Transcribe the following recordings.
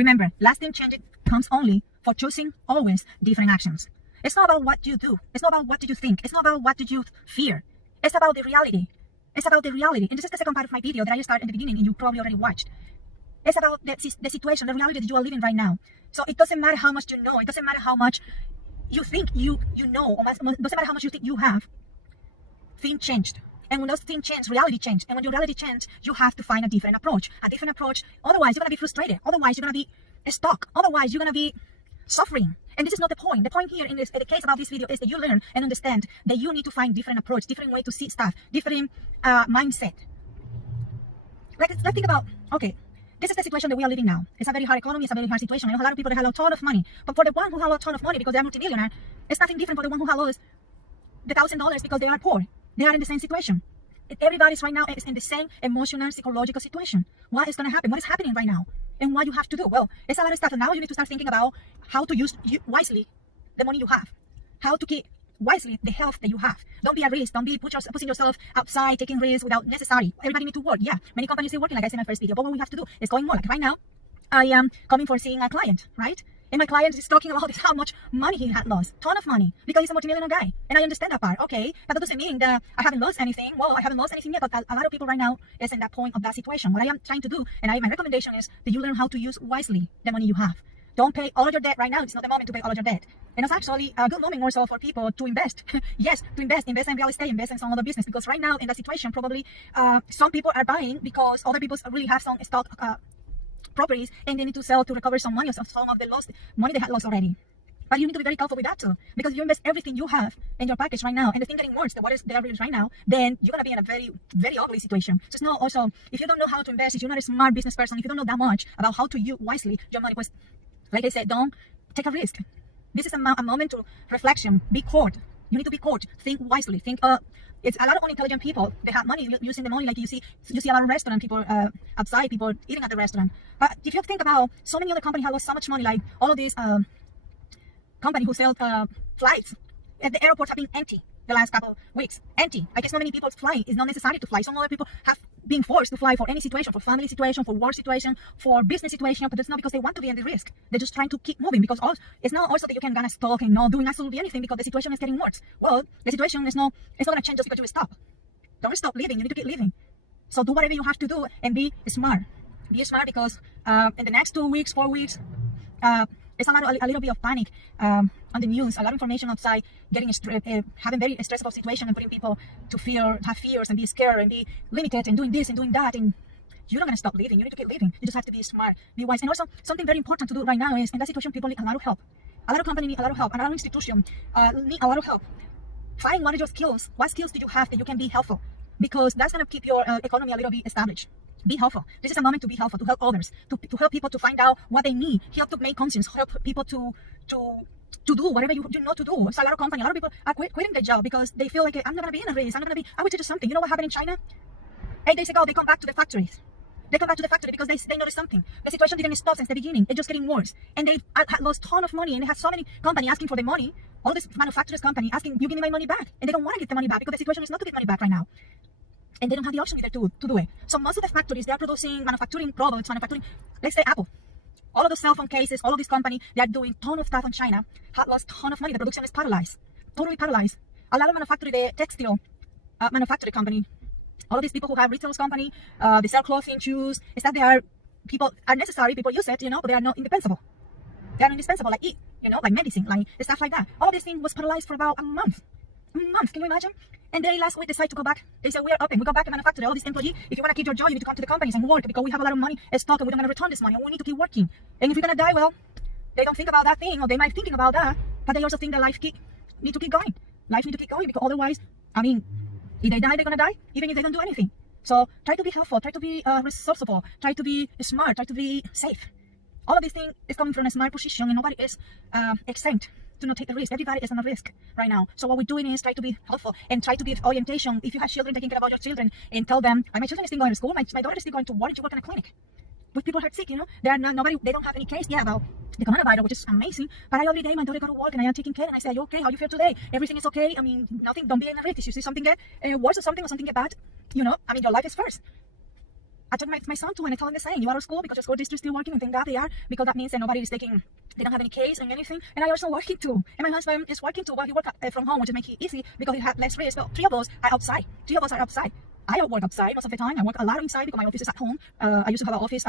Remember, lasting change comes only for choosing always different actions. It's not about what you do. It's not about what do you think. It's not about what do you fear. It's about the reality. It's about the reality. And this is the second part of my video that I started in the beginning and you probably already watched. It's about the situation, the reality that you are living right now. So it doesn't matter how much you know. It doesn't matter how much you think you know. Or it doesn't matter how much you think you have. Things changed. And when those things change, reality changed. And when your reality changes, you have to find a different approach. A different approach. Otherwise, you're going to be frustrated. Otherwise, you're going to be stuck. Otherwise, you're going to be suffering. And this is not the point. The point here in the case about this video is that you learn and understand that you need to find different approach, different way to see stuff, different mindset. Let's think about, okay, this is the situation that we are living now. It's a very hard economy. It's a very hard situation. I know a lot of people that have a ton of money. But for the one who has a ton of money because they're multimillionaire, it's nothing different for the one who has lost the $1,000 because they are poor. They are in the same situation. Everybody's right now is in the same emotional, psychological situation. What is going to happen? What is happening right now? And what you have to do? Well, it's a lot of stuff. And now you need to start thinking about how to use wisely the money you have. How to keep wisely the health that you have. Don't be at risk. Don't be putting yourself outside, taking risks without necessary. Everybody need to work. Yeah, many companies are working, like I said in my first video. But what we have to do is going more. Like right now, I am coming for seeing a client, right? And my client is talking about how much money he had lost. Ton of money. Because he's a multimillionaire guy. And I understand that part. Okay. But that doesn't mean that I haven't lost anything. Well, I haven't lost anything yet. But a lot of people right now is in that point of that situation. What I am trying to do, and my recommendation is that you learn how to use wisely the money you have. Don't pay all of your debt right now. It's not the moment to pay all of your debt. And it's actually a good moment more so for people to invest. Yes, to invest in real estate, invest in some other business. Because right now in that situation, probably some people are buying because other people really have some stock properties and they need to sell to recover some money or some of the lost money they had lost already. But you need to be very careful with that too, because if you invest everything you have in your package right now and the thing getting worse than what is the average right now, then you're gonna be in a very, very ugly situation. So it's not also, if you don't know how to invest, if you're not a smart business person, if you don't know that much about how to use wisely your money, because like I said, don't take a risk. This is a moment to reflection. Be caught. You need to be caught. Think wisely. Think. It's a lot of unintelligent people. They have money, using the money like you see a lot of restaurant people outside, people eating at the restaurant. But if you think about so many other companies have lost so much money, like all of these companies who sell flights at the airports have been empty the last couple weeks. Empty. I guess not many people fly. It's not necessary to fly. Some other people have been forced to fly for any situation, for family situation, for work situation, for business situation, but it's not because they want to be in the risk. They're just trying to keep moving, because it's not also that you can gonna stop and not doing absolutely anything because the situation is getting worse. Well, the situation is not, it's not gonna change just because you stop. Don't stop living. You need to keep living. So do whatever you have to do and be smart. Be smart, because in the next 2 weeks, 4 weeks, it's a little bit of panic on the news, a lot of information outside, having very stressful situation and putting people to have fears and be scared and be limited and doing this and doing that, and you're not going to stop living. You need to keep living. You just have to be smart, be wise. And also something very important to do right now is, in that situation, people need a lot of help. A lot of companies need a lot of help. A lot of institutions need a lot of help. Find what are your skills. What skills do you have that you can be helpful? Because that's going to keep your economy a little bit established. Be helpful. This is a moment to be helpful, to help others, to help people to find out what they need, help to make conscience, help people to do whatever you know to do. So a lot of people are quitting their job because they feel like, I'm not going to be in a race. I will tell you something. You know what happened in China? 8 days ago, they come back to the factories. They come back to the factory because they noticed something. The situation didn't stop since the beginning. It's just getting worse. And they had lost a ton of money, and they had so many companies asking for the money. All these manufacturers company asking, you give me my money back. And they don't want to get the money back because the situation is not to get money back right now. And they don't have the option either to do it. So most of the factories, they are manufacturing products, let's say Apple. All of the cell phone cases, all of these companies, they are doing ton of stuff in China, had lost ton of money. The production is paralyzed, totally paralyzed. A lot of the textile manufacturing company, all of these people who have retail company, they sell clothing, shoes, it's that people are necessary, people use it, but they are not indispensable. They are indispensable, like like medicine, like stuff like that. All of this thing was paralyzed for about a month. Can you imagine? And they last week decided to go back. They said, we are open. We go back and manufacture. All these employees, if you want to keep your job, you need to come to the companies and work, because we have a lot of money stock and we don't want to return this money. And we need to keep working. And if you're going to die, well, they don't think about that thing, or they might be thinking about that, but they also think that life need to keep going. Life need to keep going, because otherwise, if they die, they're going to die, even if they don't do anything. So try to be helpful. Try to be resourceful. Try to be smart. Try to be safe. All of these things is coming from a smart position, and nobody is exempt to not take the risk. Everybody is on a risk right now. So what we're doing is try to be helpful and try to give orientation. If you have children, taking care about your children and tell them, my children is still going to school, my daughter is still going to work, you work in a clinic. With people who are sick, they don't have any case yet about the coronavirus, which is amazing. But every day my daughter go to work and I am taking care, and I say, are you okay? How you feel today? Everything is okay? Nothing, don't be in a risk. If you see something get worse or something get bad, your life is first. I took my son to and I told him the same. You are out of school because your school district is still working, and thank God they are, because that means that nobody is taking, they don't have any case and anything. And I also working too. And my husband is working too, but he works from home, which makes it easy because he had less risk. But three of us are outside. Three of us are outside. I work outside most of the time. I work a lot inside because my office is at home. I used to have an office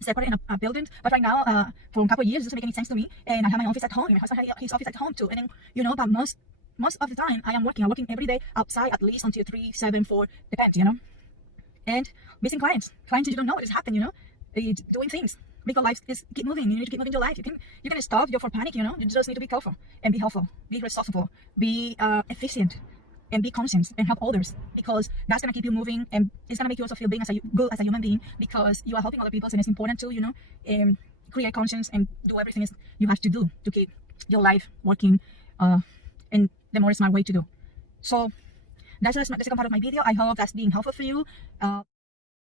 separate in a building, but right now, for a couple of years, it doesn't make any sense to me. And I have my office at home, and my husband has his office at home too. And then, you know, but most of the time, I am working. I'm working every day outside, at least until 3, 7, 4, depends, you know. And missing clients you don't know what is happening, you know, doing things because life is keep moving. You need to keep moving your life. You can stop. You're for panic, you know. You just need to be careful and be helpful, be resourceful, be efficient, and be conscious and help others, because that's gonna keep you moving, and it's gonna make you also feel good as a human being, because you are helping other people, and it's important too, you know. Create conscience and do everything you have to do to keep your life working, and the more smart way to do. So that's the second part of my video. I hope that's being helpful for you.